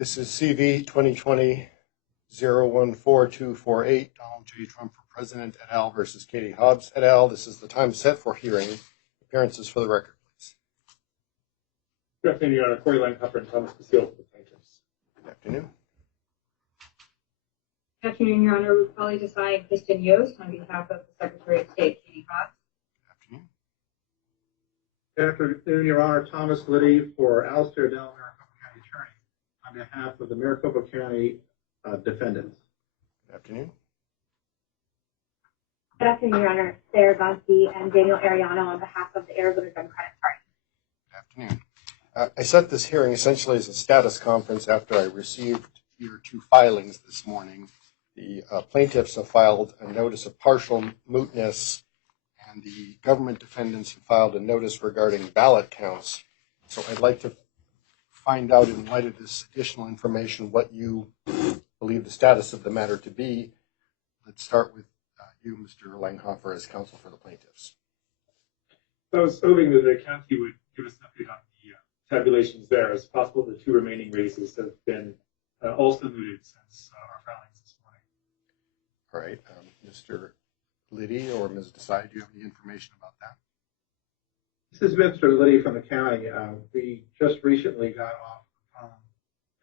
This is CV 2020-014248, Donald J. Trump for President et al. Versus Katie Hobbs et al. This is the time set for hearing. Appearances for the record, please. Good afternoon, Your Honor. Corey Langhoffer and Thomas Basile for the plaintiffs. Good afternoon. Good afternoon, Your Honor. Rupali Desai and Kristen Yost on behalf of the Secretary of State, Katie Hobbs. Good afternoon. Good afternoon, Your Honor. Thomas Liddy for Alistair Dell, Maricopa County Attorney, on behalf of the Maricopa County defendants. Good afternoon. Good afternoon, Your Honor. Sarah Gonski and Daniel Ariano on behalf of the Arizona Democratic Party. Good afternoon. I set this hearing essentially as a status conference after I received your two filings this morning. The plaintiffs have filed a notice of partial mootness, and the government defendants have filed a notice regarding ballot counts. So I'd like to find out, in light of this additional information, what you believe the status of the matter to be. Let's start with you, Mr. Langhoffer, as counsel for the plaintiffs. I was hoping that the county would give us an update on the tabulations there. It's possible the two remaining races have been also mooted since our filings this morning. All right. Mr. Liddy or Ms. Desai, do you have any information about that? This is Mr. Liddy from the county. We just recently got off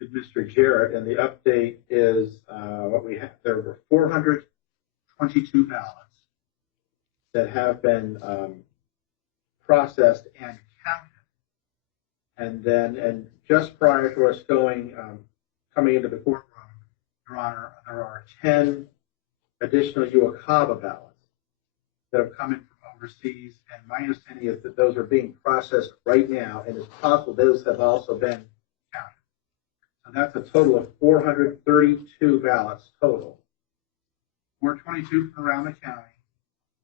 with Mr. Jarrett, and the update is what we have. There were 422 ballots that have been processed and counted. And just prior to us coming into the courtroom, Your Honor, there are 10 additional UACABA ballots that have come in from overseas, and my understanding is that those are being processed right now, and it's possible those have also been counted. So that's a total of 432 ballots total. 422 from around the county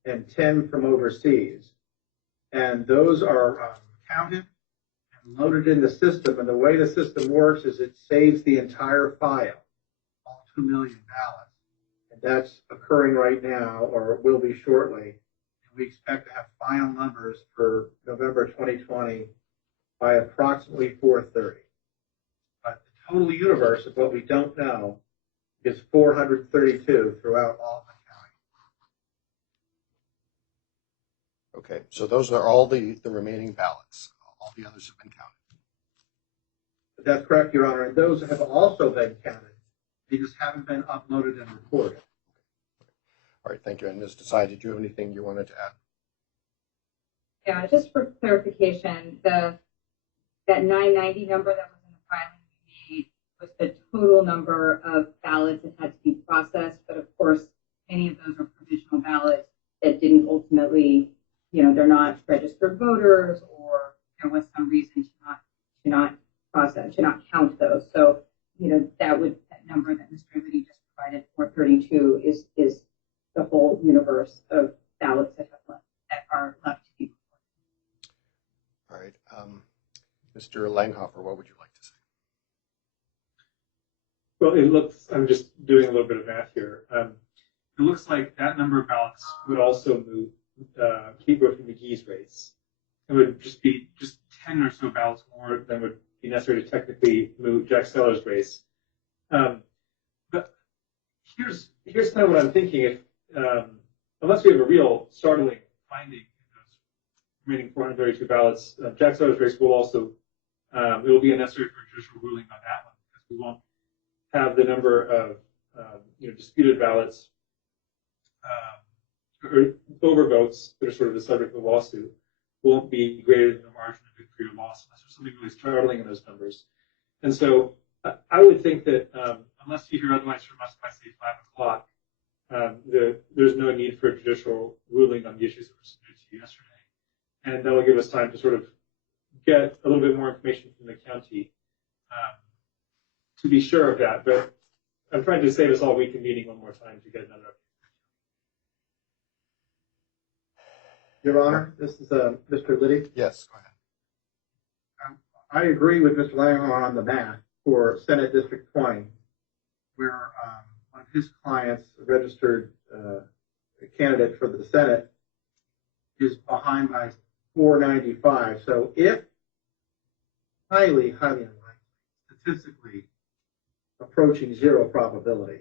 and 10 from overseas. And those are counted and loaded in the system. And the way the system works is it saves the entire file, all 2 million ballots. And that's occurring right now, or will be shortly. And we expect to have final numbers for November 2020 by approximately 4:30. But the total universe of what we don't know is 432 throughout all of the county. Okay, so those are all the remaining ballots. All the others have been counted. That's correct, Your Honor. And those have also been counted. They just haven't been uploaded and recorded. All right, thank you. And Ms. Desai, did you have anything you wanted to add? Yeah, just for clarification, that 990 number that was in the filing we made was the total number of ballots that had to be processed. But of course, many of those are provisional ballots that didn't ultimately, they're not registered voters, or there was some reason to not process, to not count those. So, that number that Mr. Liddy just provided, 432, is the whole universe of ballots that are left to be recorded. All right. Mr. Langhoffer, what would you like to say? Well, I'm just doing a little bit of math here. It looks like that number of ballots would also move Kate McGee's race. It would just be 10 or so ballots more than would be necessary to technically move Jack Seller's race. But here's kind of what I'm thinking. If unless we have a real startling finding in those remaining 432 ballots, Jack Seller's race will also it will be unnecessary for a judicial ruling on that one, because we won't have the number of disputed ballots or overvotes that are sort of the subject of the lawsuit won't be greater than the margin of victory or loss unless there's something really startling in those numbers. And so I would think that unless you hear otherwise from us by, say, 5 o'clock, there's no need for a judicial ruling on the issues that were submitted to you yesterday. And that will give us time to sort of get a little bit more information from the county to be sure of that. But I'm trying to save us all week in meeting one more time to get another update. Your Honor, this is Mr. Liddy. Yes, go ahead. I agree with Mr. Langhoffer on the math for Senate District 20, where one of his clients, a registered candidate for the Senate, is behind by 495. So if highly unlikely, statistically, approaching zero probability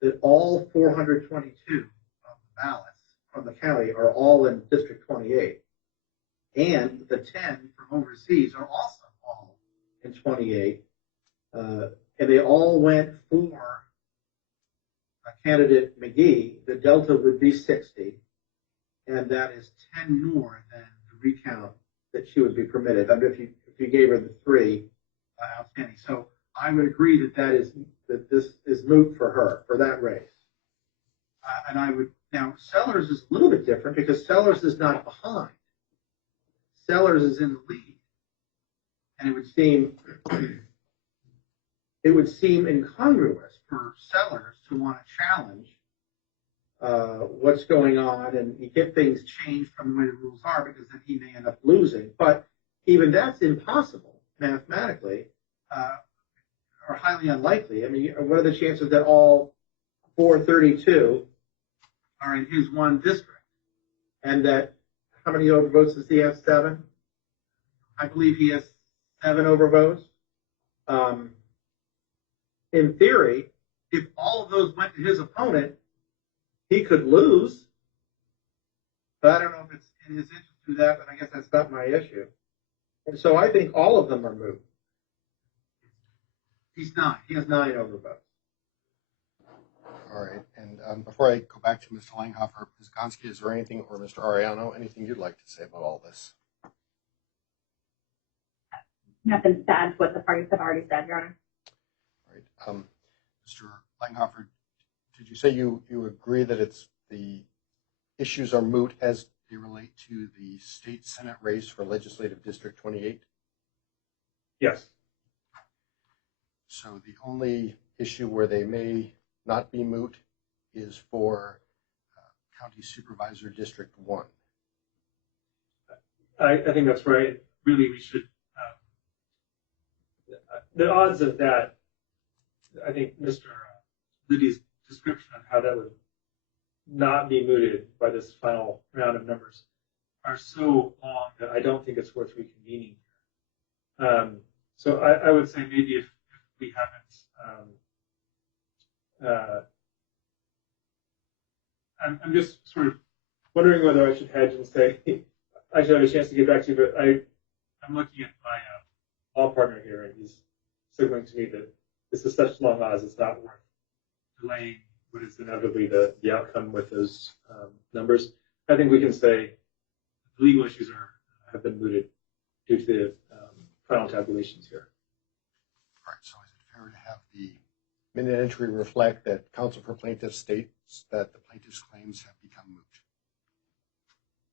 that all 422 of the ballots from the county are all in District 28. And the 10 from overseas are also all in 28. And they all went for candidate McGee. The delta would be 60. And that is 10 more than the recount that she would be permitted. I mean, if you gave her the 3 outstanding. So I would agree that this is moot for her, for that race. And I would, now Sellers is a little bit different because Sellers is not behind. Sellers is in the lead. And it would seem incongruous for Sellers to want to challenge what's going on and get things changed from the way the rules are, because then he may end up losing. But even that's impossible mathematically, or highly unlikely. I mean, what are the chances that all 432 are in his one district? And that, how many overvotes does he have? 7? I believe he has 7 overvotes. In theory, if all of those went to his opponent, he could lose. But I don't know if it's in his interest to do that, but I guess that's not my issue. And so I think all of them are moot. He's 9. He has 9 overvotes. All right. And before I go back to Mr. Langhofer, Ms. Gonski, is there anything, or Mr. Ariano, anything you'd like to say about all this? Nothing to add to what the parties have already said, Your Honor. All right. Mr. Langhofer, did you say you agree that it's the issues are moot as they relate to the state Senate race for Legislative District 28? Yes. So the only issue where they may not be moot is for County Supervisor District 1. I think that's right. Really, we should. The odds of that, I think Mr. Liddy's description of how that would not be mooted by this final round of numbers are so long that I don't think it's worth reconvening here. So I would say maybe if we haven't, I'm just sort of wondering whether I should hedge and say I should have a chance to get back to you, but I'm looking at my law partner here, and he's signaling to me that this is such long odds, it's not worth delaying what is inevitably the outcome with those numbers. I think we can say the legal issues have been mooted due to the final tabulations here. All right. So is it fair to have the minute entry reflect that counsel for plaintiffs states that the plaintiff's claims have become moot?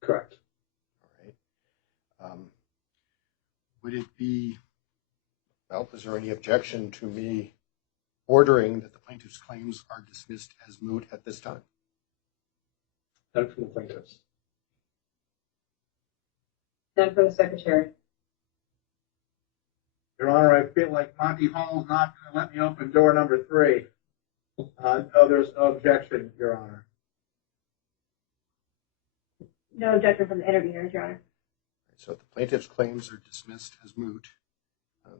Correct. All right. Would it be, well, is there any objection to me ordering that the plaintiff's claims are dismissed as moot at this time? None from the plaintiffs. None from the secretary. Your Honor, I feel like Monty Hall's not going to let me open door number 3. No, there's no objection, Your Honor. No objection from the interveners, Your Honor. So if the plaintiff's claims are dismissed as moot,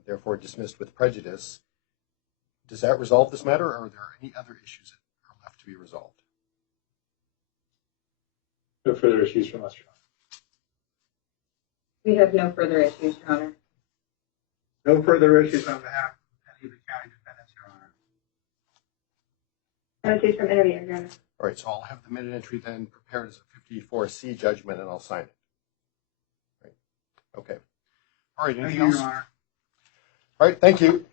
therefore dismissed with prejudice, does that resolve this matter, or are there any other issues that are left to be resolved? No further issues from us, Your Honor. We have no further issues, Your Honor. No further issues on behalf of any of the county defendants, Your Honor. No issues from interveners, Your Honor. All right, so I'll have the minute entry then prepared as a 54C judgment, and I'll sign it. Right. Okay. All right, anything else? Thank you, Your Honor. All right, thank you.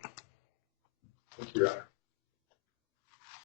Thank you, Your Honor.